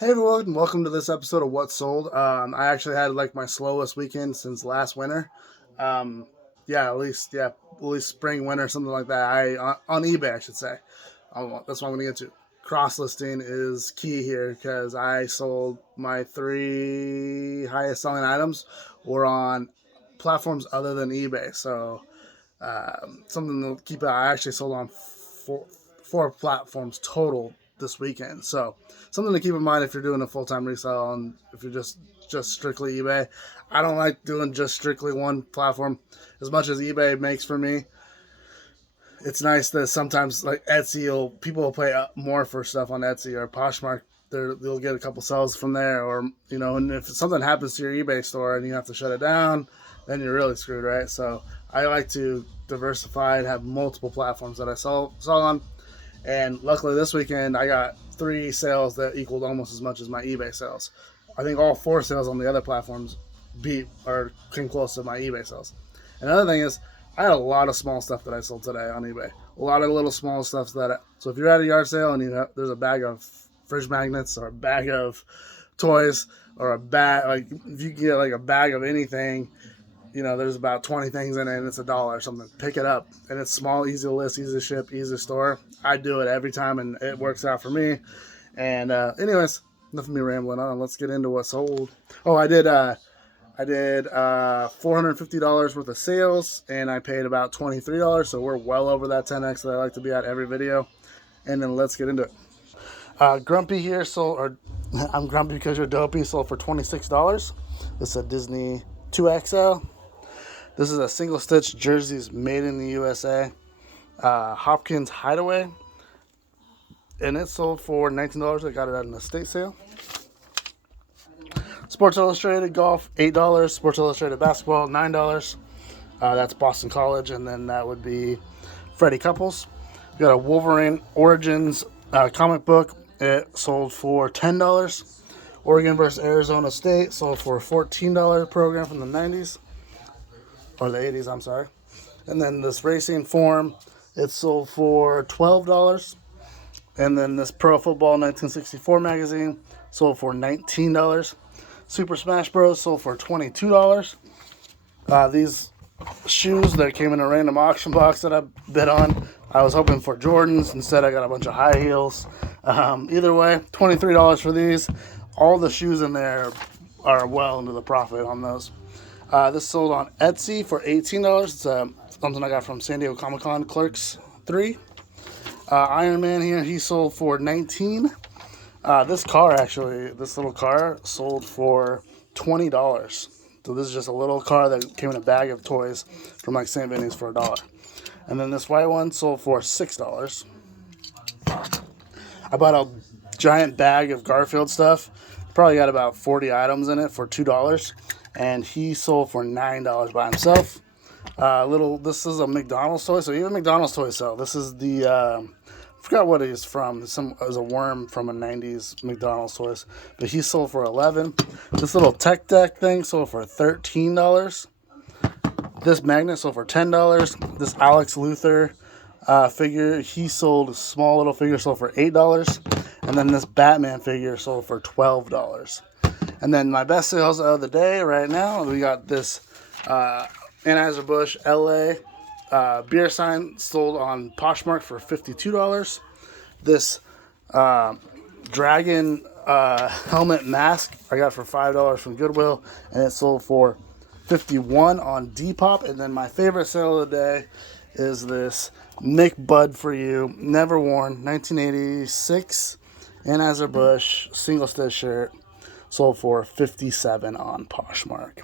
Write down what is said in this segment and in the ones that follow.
Hey everyone, welcome to this episode of What Sold. I actually had like my slowest weekend since last winter. Um, at least spring, winter, something like that. On eBay, I should say. That's what I'm going to get to. Cross listing is key here because I sold my three highest selling items were on platforms other than eBay. So something to keep out. I actually sold on four platforms total this weekend. So something to keep in mind if you're doing a full-time resale and if you're just strictly eBay. I don't like doing just strictly one platform as much as eBay makes for me. It's nice that sometimes like people will pay more for stuff on Etsy or Poshmark. They'll get a couple sales from there, or and if something happens to your eBay store and you have to shut it down, then you're really screwed, right? So I like to diversify and have multiple platforms that I sell on. And luckily this weekend I got three sales that equaled almost as much as my eBay sales. I think all four sales on the other platforms beat or came close to my eBay sales. Another thing is I had a lot of small stuff that I sold today on eBay. A lot of little small stuff so if you're at a yard sale and there's a bag of fridge magnets or a bag of toys or a bag, like if you get like a bag of anything, there's about 20 things in it and it's $1 or something. Pick it up. And it's small, easy to list, easy to ship, easy to store. I do it every time and it works out for me. And anyways, enough of me rambling on. Let's get into what sold. Oh, I did $450 worth of sales and I paid about $23. So we're well over that 10x that I like to be at every video. And then let's get into it. Grumpy here sold, or I'm grumpy because you're dopey, sold for $26. This is a Disney 2XL. This is a single stitch jerseys made in the USA. Hopkins Hideaway. And it sold for $19. I got it at an estate sale. Sports Illustrated Golf, $8. Sports Illustrated Basketball, $9. That's Boston College. And then that would be Freddie Couples. We got a Wolverine Origins comic book. It sold for $10. Oregon versus Arizona State sold for a $14 program from the 90s. Or the 80s, I'm sorry. And then this Racing Form, it sold for $12. And then this Pro Football 1964 magazine sold for $19. Super Smash Bros. Sold for $22. These shoes that came in a random auction box that I bid on, I was hoping for Jordans. Instead, I got a bunch of high heels. Either way, $23 for these. All the shoes in there are well into the profit on those. This sold on Etsy for $18. It's something I got from San Diego Comic-Con Clerks 3. Iron Man here, he sold for $19. This little car sold for $20. So this is just a little car that came in a bag of toys from like St. Vinny's for $1. And then this white one sold for $6. I bought a giant bag of Garfield stuff. Probably got about 40 items in it for $2. And he sold for $9 by himself. This is a McDonald's toy. So even McDonald's toys sell. This is I forgot what he's from. It was a worm from a 90s McDonald's toys. But he sold for $11. This little tech deck thing sold for $13. This magnet sold for $10. This Alex Luthor figure, he sold a small little figure, sold for $8. And then this Batman figure sold for $12. And then my best sales of the day right now, we got this Anheuser-Busch LA beer sign sold on Poshmark for $52. This dragon helmet mask I got for $5 from Goodwill, and it sold for $51 on Depop. And then my favorite sale of the day is this Nick Bud for You, never worn, 1986 Anheuser-Busch single stitch shirt, sold for $57 on Poshmark.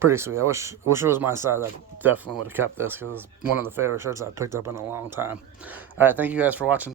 Pretty sweet. I wish it was my size. I definitely would have kept this because it's one of the favorite shirts I've picked up in a long time. All right, thank you guys for watching.